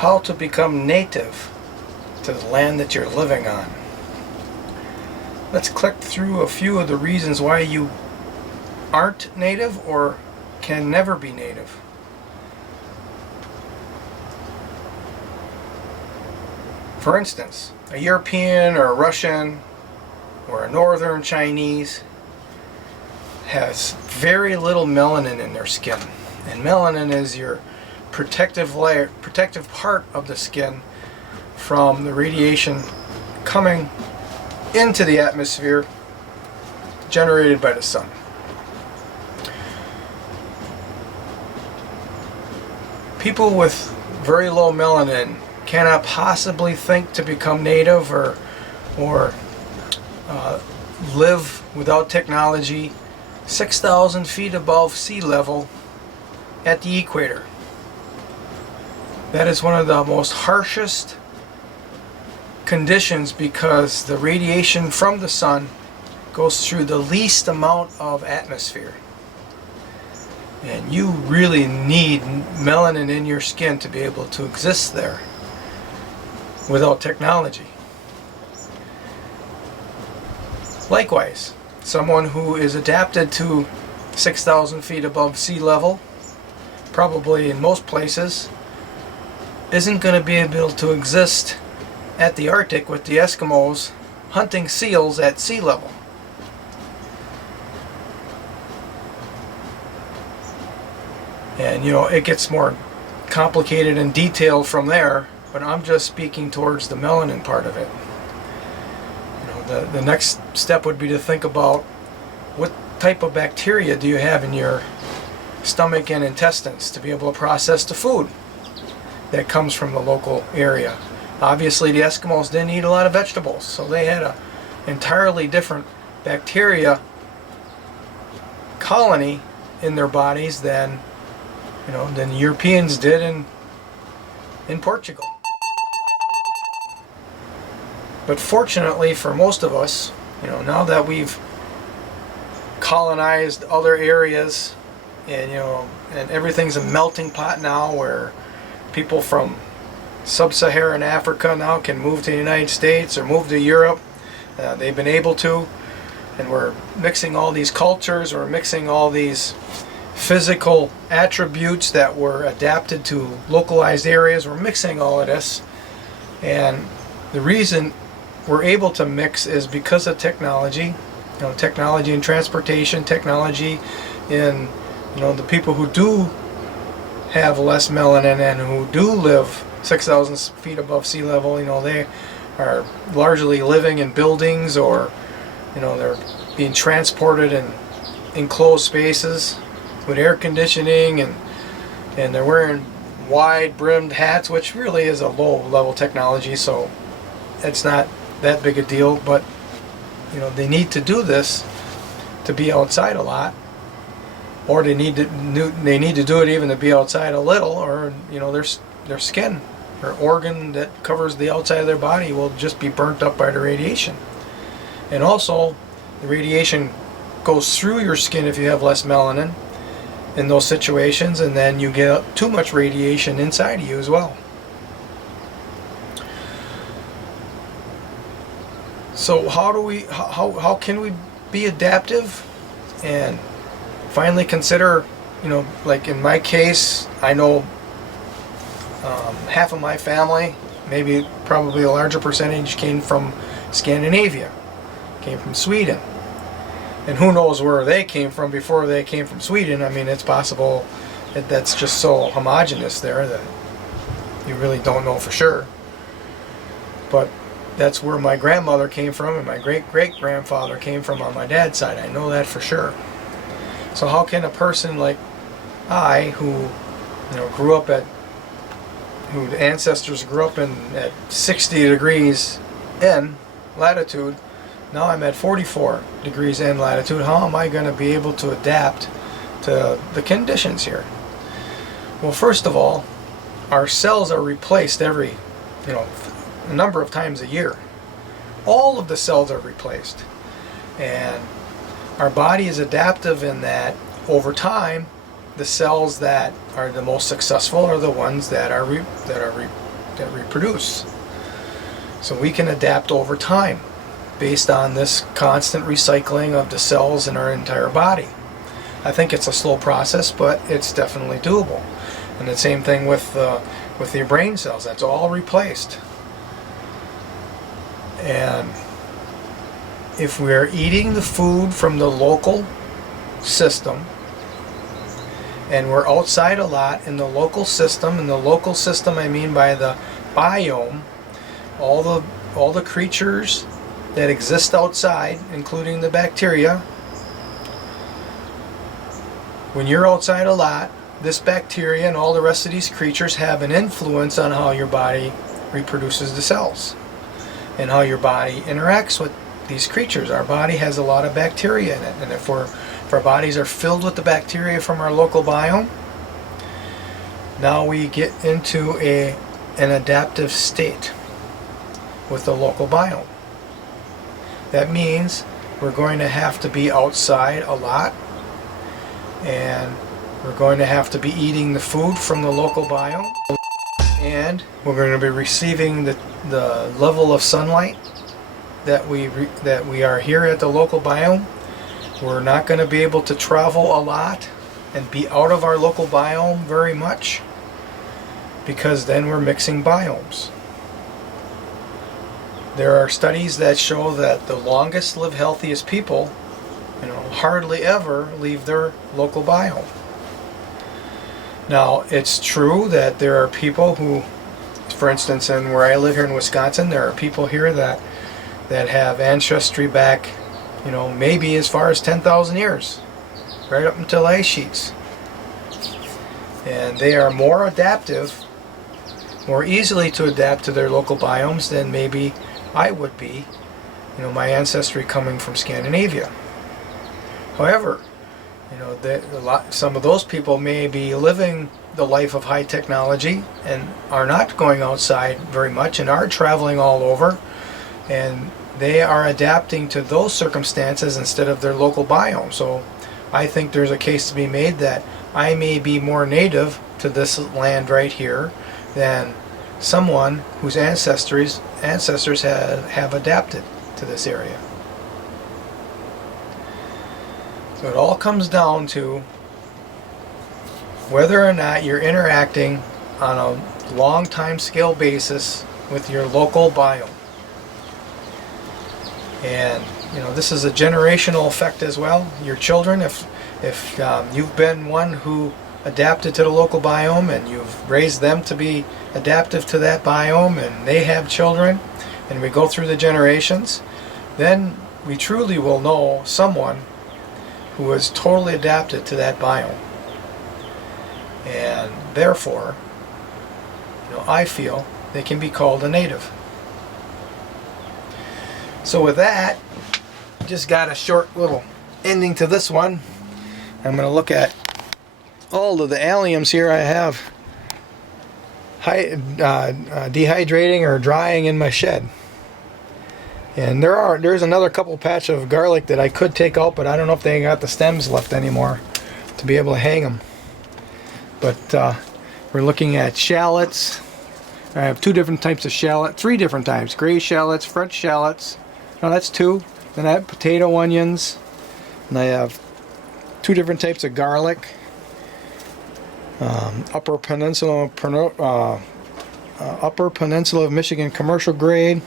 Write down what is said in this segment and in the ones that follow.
how to become native to the land that you're living on. Let's click through a few of the reasons why you aren't native or can never be native. For instance, a European or a Russian or a Northern Chinese has very little melanin in their skin. And melanin is your protective layer, protective part of the skin from the radiation coming into the atmosphere generated by the sun. People with very low melanin cannot possibly think to become native or live without technology 6,000 feet above sea level at the equator. That is one of the most harshest conditions because the radiation from the sun goes through the least amount of atmosphere. And you really need melanin in your skin to be able to exist there without technology. Likewise, someone who is adapted to 6,000 feet above sea level, probably in most places, isn't going to be able to exist at the Arctic with the Eskimos hunting seals at sea level. And you know, it gets more complicated and detailed from there, but I'm just speaking towards the melanin part of it. You know, the next step would be to think about what type of bacteria do you have in your stomach and intestines to be able to process the food that comes from the local area. Obviously the Eskimos didn't eat a lot of vegetables, so they had an entirely different bacteria colony in their bodies than the Europeans did in Portugal. But fortunately for most of us, now that we've colonized other areas and and everything's a melting pot now where people from sub-Saharan Africa now can move to the United States or move to Europe. They've been able to, and we're mixing all these cultures, we're mixing all these physical attributes that were adapted to localized areas. We're mixing all of this, and the reason we're able to mix is because of technology. Technology in transportation, technology in the people who do have less melanin and who do live 6,000 feet above sea level. They are largely living in buildings, or they're being transported in enclosed spaces with air conditioning, and they're wearing wide brimmed hats, which really is a low level technology, so it's not that big a deal. But they need to do this to be outside a lot, or they need to do it even to be outside a little, or their skin or organ that covers the outside of their body will just be burnt up by the radiation. And also the radiation goes through your skin if you have less melanin in those situations, and then you get too much radiation inside of you as well. So how can we be adaptive and finally consider, like in my case, I know half of my family, probably a larger percentage, came from Scandinavia, came from Sweden. And who knows where they came from before they came from Sweden. It's possible that that's just so homogeneous there that you really don't know for sure. But that's where my grandmother came from, and my great-great-grandfather came from on my dad's side. I know that for sure. So how can a person like I, who grew up whose ancestors grew up at 60 degrees N latitude, now I'm at 44 degrees N latitude, how am I going to be able to adapt to the conditions here? Well, first of all, our cells are replaced every a number of times a year. All of the cells are replaced, and our body is adaptive in that over time the cells that are the most successful are the ones that are that reproduce. So we can adapt over time based on this constant recycling of the cells in our entire body. I think it's a slow process, but it's definitely doable. And the same thing with your brain cells. That's all replaced. And if we're eating the food from the local system, and we're outside a lot in the local system, I mean by the biome, all the creatures that exist outside, including the bacteria. When you're outside a lot, this bacteria and all the rest of these creatures have an influence on how your body reproduces the cells and how your body interacts with these creatures. Our body has a lot of bacteria in it, and if our bodies are filled with the bacteria from our local biome, now we get into an adaptive state with the local biome. That means we're going to have to be outside a lot, and we're going to have to be eating the food from the local biome, and we're going to be receiving the level of sunlight that we are here at the local biome. We're not going to be able to travel a lot and be out of our local biome very much, because then we're mixing biomes. There are studies that show that the longest lived, healthiest people, hardly ever leave their local biome. Now, it's true that there are people who, for instance, where I live here in Wisconsin, there are people here that have ancestry back, maybe as far as 10,000 years, right up until ice sheets. And they are more adaptive, more easily to adapt to their local biomes than maybe I would be, my ancestry coming from Scandinavia. However, some of those people may be living the life of high technology and are not going outside very much and are traveling all over, and they are adapting to those circumstances instead of their local biome. So I think there's a case to be made that I may be more native to this land right here than someone whose ancestors have adapted to this area. So it all comes down to whether or not you're interacting on a long time scale basis with your local biome. And this is a generational effect as well. Your children, if you've been one who adapted to the local biome and you've raised them to be adaptive to that biome, and they have children, and we go through the generations, then we truly will know someone who is totally adapted to that biome. And therefore, I feel they can be called a native. So with that, just got a short little ending to this one. I'm going to look at all of the alliums here I have dehydrating or drying in my shed. And there's another couple patch of garlic that I could take out, but I don't know if they got the stems left anymore to be able to hang them. But we're looking at shallots. I have two different types of shallot, three different types: gray shallots, French shallots. No, that's two. Then I have potato onions, and I have two different types of garlic. Upper Peninsula of Michigan commercial grade.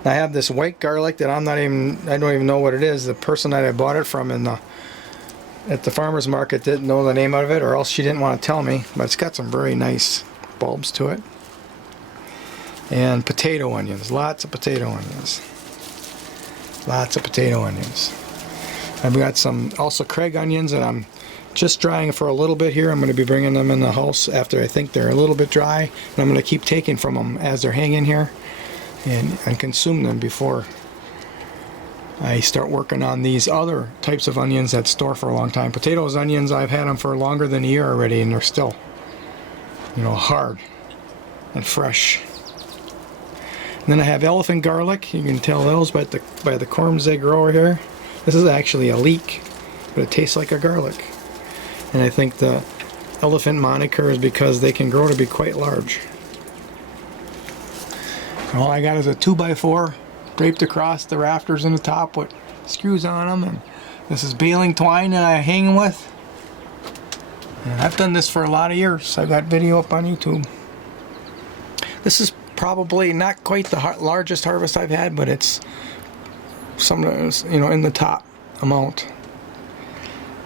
And I have this white garlic that I don't even know what it is. The person that I bought it from at the farmer's market didn't know the name of it, or else she didn't want to tell me. But it's got some very nice bulbs to it. And potato onions, lots of potato onions. Lots of potato onions. I've got some also Craig onions, and I'm just drying for a little bit here. I'm going to be bringing them in the house after I think they're a little bit dry, and I'm going to keep taking from them as they're hanging here and consume them before I start working on these other types of onions that store for a long time. Potatoes, onions, I've had them for longer than a year already, and they're still, hard and fresh. And then I have elephant garlic. You can tell those by the corms they grow over here. This is actually a leek, but it tastes like a garlic. And I think the elephant moniker is because they can grow to be quite large. All I got is a 2x4 draped across the rafters in the top with screws on them, and this is baling twine that I hang them with. And I've done this for a lot of years. I've got video up on YouTube. This is probably not quite the largest harvest I've had, but it's some, in the top amount.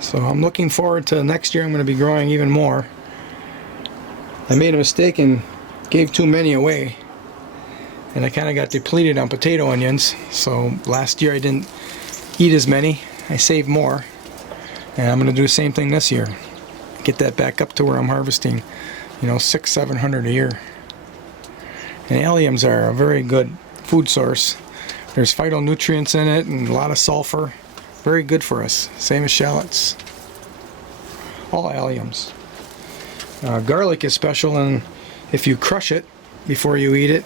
So I'm looking forward to next year. I'm going to be growing even more. I made a mistake and gave too many away, and I kind of got depleted on potato onions. So last year I didn't eat as many. I saved more, and I'm going to do the same thing this year. Get that back up to where I'm harvesting, 600-700 a year. And alliums are a very good food source. There's phytonutrients in it and a lot of sulfur. Very good for us. Same as shallots. All alliums. Garlic is special, and if you crush it before you eat it,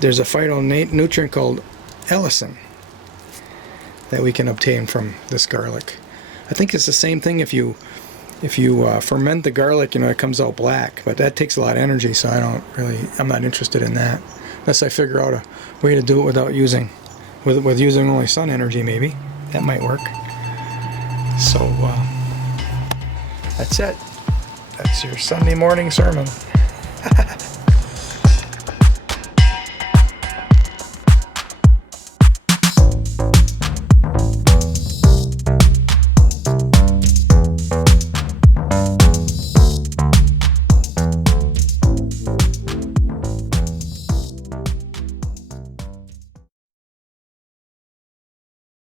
there's a phytonutrient called Larson that we can obtain from this garlic. I think it's the same thing if you ferment the garlic, it comes out black, but that takes a lot of energy, so I'm not interested in that. Unless I figure out a way to do it without using only sun energy, maybe. That might work. So, that's it. That's your Sunday morning sermon.